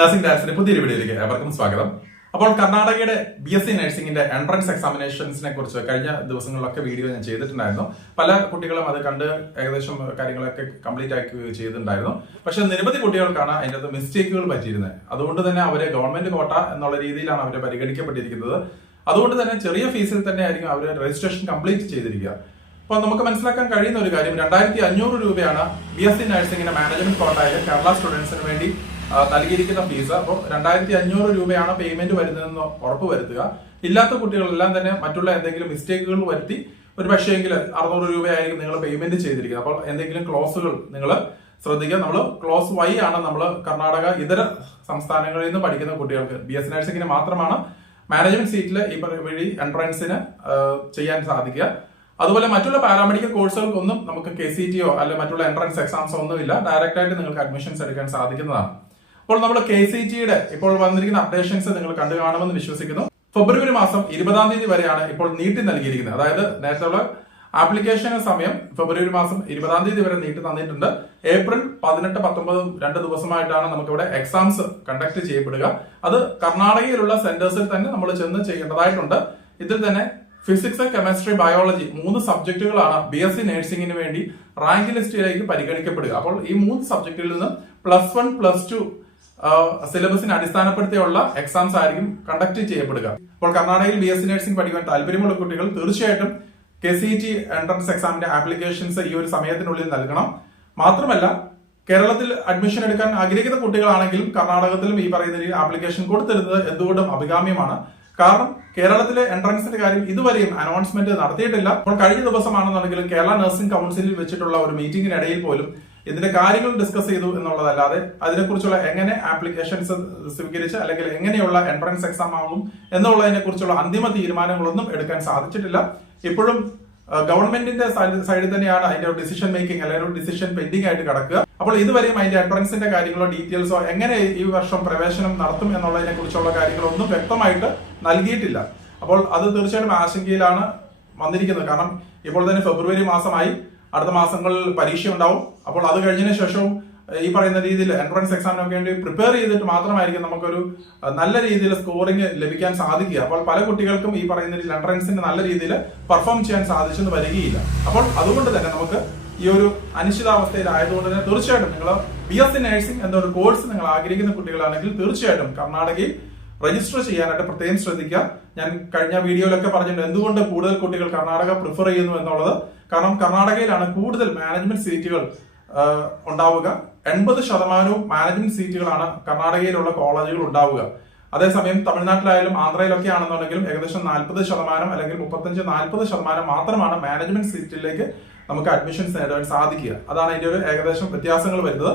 Nursing ഡാൻസിന്റെ പുതിയൊരു വീഡിയോയിലേക്ക് ഏവർക്കും സ്വാഗതം. അപ്പോൾ കർണാടകയുടെ ബി എസ് സി നഴ്സിംഗിന്റെ എൻട്രൻസ് എക്സാമിനേഷൻസിനെ കുറിച്ച് കഴിഞ്ഞ ദിവസങ്ങളിലൊക്കെ വീഡിയോ ഞാൻ ചെയ്തിട്ടുണ്ടായിരുന്നു. പല കുട്ടികളും അത് കണ്ട് ഏകദേശം കാര്യങ്ങളൊക്കെ കംപ്ലീറ്റ് ആക്കി ചെയ്തിട്ടുണ്ടായിരുന്നു. പക്ഷെ നിരവധി കുട്ടികൾക്കാണ് അതിന്റെ അകത്ത് മിസ്റ്റേക്കുകൾ പറ്റിയിരുന്നത്. അതുകൊണ്ട് തന്നെ അവരെ ഗവൺമെന്റ് കോട്ട എന്നുള്ള രീതിയിലാണ് അവരെ പരിഗണിക്കപ്പെട്ടിരിക്കുന്നത്. അതുകൊണ്ട് തന്നെ ചെറിയ ഫീസിൽ തന്നെ ആയിരിക്കും അവരെ രജിസ്ട്രേഷൻ കംപ്ലീറ്റ് ചെയ്തിരിക്കുക. അപ്പോൾ നമുക്ക് മനസ്സിലാക്കാൻ കഴിയുന്ന ഒരു കാര്യം രണ്ടായിരത്തി അഞ്ഞൂറ് രൂപയാണ് ബി എസ് സി നഴ്സിംഗിന്റെ മാനേജ്മെന്റ് കോട്ടായ കേരള സ്റ്റുഡൻസിന് വേണ്ടി നൽകിയിരിക്കുന്ന ഫീസ് അപ്പോൾ രണ്ടായിരത്തി അഞ്ഞൂറ് രൂപയാണ് പേയ്മെന്റ് വരുന്നതെന്ന് ഉറപ്പ് വരുത്തുക. ഇല്ലാത്ത കുട്ടികളെല്ലാം തന്നെ മറ്റുള്ള എന്തെങ്കിലും മിസ്റ്റേക്കുകൾ വരുത്തി ഒരു പക്ഷേങ്കിൽ അറുന്നൂറ് രൂപയായിരിക്കും നിങ്ങൾ പേയ്മെന്റ് ചെയ്തിരിക്കുന്നത്. അപ്പോൾ എന്തെങ്കിലും ക്ലോസുകൾ നിങ്ങൾ ശ്രദ്ധിക്കുക. നമ്മൾ ക്ലോസ് വൈ ആണ് നമ്മൾ കർണാടക ഇതര സംസ്ഥാനങ്ങളിൽ നിന്ന് പഠിക്കുന്ന കുട്ടികൾക്ക്. ബി എസ് നഴ്സിംഗിന് മാത്രമാണ് മാനേജ്മെന്റ് സീറ്റിൽ ഈ വഴി എൻട്രൻസിന് ചെയ്യാൻ സാധിക്കുക. അതുപോലെ മറ്റുള്ള പാരാമെഡിക്കൽ കോഴ്സുകൾക്കൊന്നും നമുക്ക് കെ സി ടിയോ അല്ലെ മറ്റുള്ള എൻട്രൻസ് എക്സാംസോ ഒന്നുമില്ല. ഡയറക്റ്റായിട്ട് നിങ്ങൾക്ക് അഡ്മിഷൻസ് എടുക്കാൻ സാധിക്കുന്നതാണ്. അപ്പോൾ നമ്മൾ കെ സി ടിയുടെ ഇപ്പോൾ വന്നിരിക്കുന്ന അപ്ഡേഷൻസ് നിങ്ങൾ കണ്ടു കാണുമെന്ന് വിശ്വസിക്കുന്നു. ഫെബ്രുവരി മാസം ഇരുപതാം തീയതി വരെയാണ് ഇപ്പോൾ നീട്ടി നൽകിയിരിക്കുന്നത്. അതായത് നേരത്തെ ആപ്ലിക്കേഷൻ സമയം ഫെബ്രുവരി മാസം ഇരുപതാം തീയതി വരെ നീട്ടി തന്നിട്ടുണ്ട്. ഏപ്രിൽ പതിനെട്ട് പത്തൊമ്പത് രണ്ട് ദിവസമായിട്ടാണ് നമുക്കിവിടെ എക്സാംസ് കണ്ടക്ട് ചെയ്യപ്പെടുക. അത് കർണാടകയിലുള്ള സെന്റേഴ്സിൽ തന്നെ നമ്മൾ ചെന്ന് ചെയ്യേണ്ടതായിട്ടുണ്ട്. ഇതിൽ തന്നെ ഫിസിക്സ് കെമിസ്ട്രി ബയോളജി മൂന്ന് സബ്ജക്റ്റുകളാണ് ബി എസ് സി നഴ്സിംഗിന് വേണ്ടി റാങ്ക് ലിസ്റ്റിലേക്ക് പരിഗണിക്കപ്പെടുക. അപ്പോൾ ഈ മൂന്ന് സബ്ജക്റ്റിൽ നിന്ന് പ്ലസ് വൺ പ്ലസ് ടു സിലബസിനെ അടിസ്ഥാനപ്പെടുത്തിയുള്ള എക്സാംസ് ആയിരിക്കും കണ്ടക്ട് ചെയ്യപ്പെടുക. അപ്പോൾ കർണാടകയിൽ ബി എസ് സി നഴ്സിംഗ് പഠിക്കാൻ താല്പര്യമുള്ള കുട്ടികൾ തീർച്ചയായിട്ടും കെ സി ടി എൻട്രൻസ് എക്സാമിന്റെ ആപ്ലിക്കേഷൻസ് ഈ ഒരു സമയത്തിനുള്ളിൽ നൽകണം. മാത്രമല്ല കേരളത്തിൽ അഡ്മിഷൻ എടുക്കാൻ ആഗ്രഹിക്കുന്ന കുട്ടികളാണെങ്കിലും കർണാടകത്തിലും ഈ പറയുന്ന ആപ്ലിക്കേഷൻ കൊടുത്തിരുന്നത് എന്തുകൊണ്ടും അഭികാമ്യമാണ്. കാരണം കേരളത്തിലെ എൻട്രൻസിന്റെ കാര്യം ഇതുവരെയും അനൗൺസ്മെന്റ് നടത്തിയിട്ടില്ല. അപ്പോൾ കഴിഞ്ഞ ദിവസമാണെന്നുണ്ടെങ്കിലും കേരള നഴ്സിംഗ് കൗൺസിലിൽ വെച്ചിട്ടുള്ള ഒരു മീറ്റിംഗിനിടയിൽ പോലും ഇതിന്റെ കാര്യങ്ങൾ ഡിസ്കസ് ചെയ്തു എന്നുള്ളതല്ലാതെ അതിനെക്കുറിച്ചുള്ള എങ്ങനെ ആപ്ലിക്കേഷൻസ് സ്വീകരിച്ച് അല്ലെങ്കിൽ എങ്ങനെയുള്ള എൻട്രൻസ് എക്സാം ആകും എന്നുള്ളതിനെ കുറിച്ചുള്ള അന്തിമ തീരുമാനങ്ങളൊന്നും എടുക്കാൻ സാധിച്ചിട്ടില്ല. ഇപ്പോഴും ഗവൺമെന്റിന്റെ സൈഡിൽ തന്നെയാണ് അതിന്റെ ഒരു ഡിസിഷൻ മേക്കിംഗ് അല്ലെങ്കിൽ ഒരു ഡിസിഷൻ പെൻഡിംഗ് ആയിട്ട് കിടക്കുക. അപ്പോൾ ഇതുവരെയും അതിന്റെ എൻട്രൻസിന്റെ കാര്യങ്ങളോ ഡീറ്റെയിൽസോ എങ്ങനെ ഈ വർഷം പ്രവേശനം നടത്തും എന്നുള്ളതിനെ കുറിച്ചുള്ള കാര്യങ്ങളൊന്നും വ്യക്തമായിട്ട് നൽകിയിട്ടില്ല. അപ്പോൾ അത് തീർച്ചയായിട്ടും ആശങ്കയിലാണ് വന്നിരിക്കുന്നത്. കാരണം ഇപ്പോൾ തന്നെ ഫെബ്രുവരി മാസമായി അടുത്ത മാസങ്ങളിൽ പരീക്ഷ ഉണ്ടാവും അപ്പോൾ അത് കഴിഞ്ഞതിന് ശേഷവും ഈ പറയുന്ന രീതിയിൽ എൻട്രൻസ് എക്സാമിനൊക്കെ വേണ്ടി പ്രിപ്പയർ ചെയ്തിട്ട് മാത്രമായിരിക്കും നമുക്കൊരു നല്ല രീതിയിൽ സ്കോറിംഗ് ലഭിക്കാൻ സാധിക്കുക. അപ്പോൾ പല കുട്ടികൾക്കും ഈ പറയുന്ന രീതിയിൽ എൻട്രൻസിന് നല്ല രീതിയിൽ പെർഫോം ചെയ്യാൻ സാധിച്ചെന്ന് വരികയില്ല. അപ്പോൾ അതുകൊണ്ട് തന്നെ നമുക്ക് ഈ ഒരു അനിശ്ചിതാവസ്ഥയിലായതുകൊണ്ട് തന്നെ തീർച്ചയായിട്ടും നിങ്ങൾ ബി എസ് സി നഴ്സിംഗ് എന്നൊരു കോഴ്സ് നിങ്ങൾ ആഗ്രഹിക്കുന്ന കുട്ടികളാണെങ്കിൽ തീർച്ചയായിട്ടും കർണാടകയിൽ രജിസ്റ്റർ ചെയ്യാനായിട്ട് പ്രത്യേകം ശ്രദ്ധിക്കുക. ഞാൻ കഴിഞ്ഞ വീഡിയോയിലൊക്കെ പറഞ്ഞിട്ടുണ്ട് എന്തുകൊണ്ട് കൂടുതൽ കുട്ടികൾ കർണാടക പ്രിഫർ ചെയ്യുന്നു എന്നുള്ളത്. കാരണം കർണാടകയിലാണ് കൂടുതൽ മാനേജ്മെന്റ് സീറ്റുകൾ ഉണ്ടാവുക. എൺപത് ശതമാനവും മാനേജ്മെന്റ് സീറ്റുകളാണ് കർണാടകയിലുള്ള കോളേജുകൾ ഉണ്ടാവുക. അതേസമയം തമിഴ്നാട്ടിലായാലും ആന്ധ്രയിലൊക്കെ ആണെന്നുണ്ടെങ്കിലും ഏകദേശം നാൽപ്പത് ശതമാനം അല്ലെങ്കിൽ മുപ്പത്തഞ്ച് നാൽപ്പത് ശതമാനം മാത്രമാണ് മാനേജ്മെന്റ് സീറ്റിലേക്ക് നമുക്ക് അഡ്മിഷൻസ് നേടാൻ സാധിക്കുക. അതാണ് അതിന്റെ ഒരു ഏകദേശം വ്യത്യാസങ്ങൾ വരുന്നത്.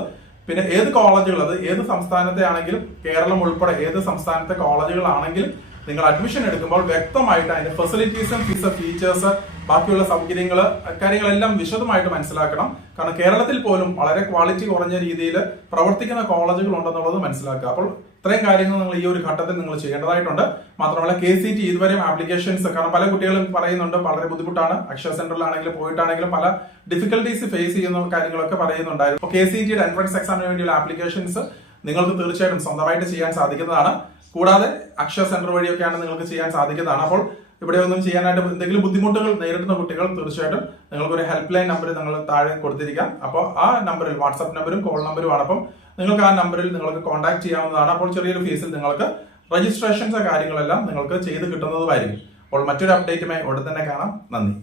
പിന്നെ ഏത് കോളേജുകൾ അത് ഏത് സംസ്ഥാനത്തെ ആണെങ്കിലും കേരളം ഉൾപ്പെടെ ഏത് സംസ്ഥാനത്തെ കോളേജുകളാണെങ്കിലും നിങ്ങൾ അഡ്മിഷൻ എടുക്കുമ്പോൾ വ്യക്തമായിട്ട് അതിന്റെ ഫെസിലിറ്റീസും ഫീസ് ഫീച്ചേഴ്സ് ബാക്കിയുള്ള സൗകര്യങ്ങൾ കാര്യങ്ങളെല്ലാം വിശദമായിട്ട് മനസ്സിലാക്കണം. കാരണം കേരളത്തിൽ പോലും വളരെ ക്വാളിറ്റി കുറഞ്ഞ രീതിയിൽ പ്രവർത്തിക്കുന്ന കോളേജുകൾ ഉണ്ടെന്നുള്ളത് മനസ്സിലാക്കുക. അപ്പോൾ ഇത്രയും കാര്യങ്ങൾ നിങ്ങൾ ഈ ഒരു ഘട്ടത്തിൽ നിങ്ങൾ ചെയ്യേണ്ടതായിട്ടുണ്ട്. മാത്രമല്ല കെ സി ടി ഇതുവരെയും ആപ്ലിക്കേഷൻസ് കാരണം പല കുട്ടികളും പറയുന്നുണ്ട് വളരെ ബുദ്ധിമുട്ടാണ്. അക്ഷയ സെന്ററിലാണെങ്കിലും പോയിട്ടാണെങ്കിലും പല ഡിഫിക്കൽട്ടീസ് ഫേസ് ചെയ്യുന്ന കാര്യങ്ങളൊക്കെ പറയുന്നുണ്ടായിരുന്നു. കെ സി ടിയുടെ എൻട്രൻസ് എക്സാമിന് വേണ്ടിയുള്ള ആപ്ലിക്കേഷൻസ് നിങ്ങൾക്ക് തീർച്ചയായിട്ടും സ്വന്തമായിട്ട് ചെയ്യാൻ സാധിക്കുന്നതാണ്. കൂടാതെ അക്ഷയ സെന്റർ വഴിയൊക്കെയാണ് നിങ്ങൾക്ക് ചെയ്യാൻ സാധിക്കുന്നതാണ്. അപ്പോൾ ഇവിടെ ഒന്നും ചെയ്യാനായിട്ട് എന്തെങ്കിലും ബുദ്ധിമുട്ടുകൾ നേരിടുന്ന കുട്ടികൾ തീർച്ചയായിട്ടും നിങ്ങൾക്ക് ഒരു ഹെൽപ്പ് ലൈൻ നമ്പർ നിങ്ങൾ താഴെ കൊടുത്തിരിക്കാം. അപ്പോൾ ആ നമ്പറിൽ വാട്സ്ആപ്പ് നമ്പറും കോൾ നമ്പറും ആണ്. അപ്പം നിങ്ങൾക്ക് ആ നമ്പറിൽ നിങ്ങൾക്ക് കോൺടാക്ട് ചെയ്യാവുന്നതാണ്. അപ്പോൾ ചെറിയൊരു ഫീസിൽ നിങ്ങൾക്ക് രജിസ്ട്രേഷൻസ് കാര്യങ്ങളെല്ലാം നിങ്ങൾക്ക് ചെയ്ത് കിട്ടുന്നതുമായിരിക്കും. അപ്പോൾ മറ്റൊരു അപ്ഡേറ്റുമായി ഉടൻ തന്നെ കാണാം. നന്ദി.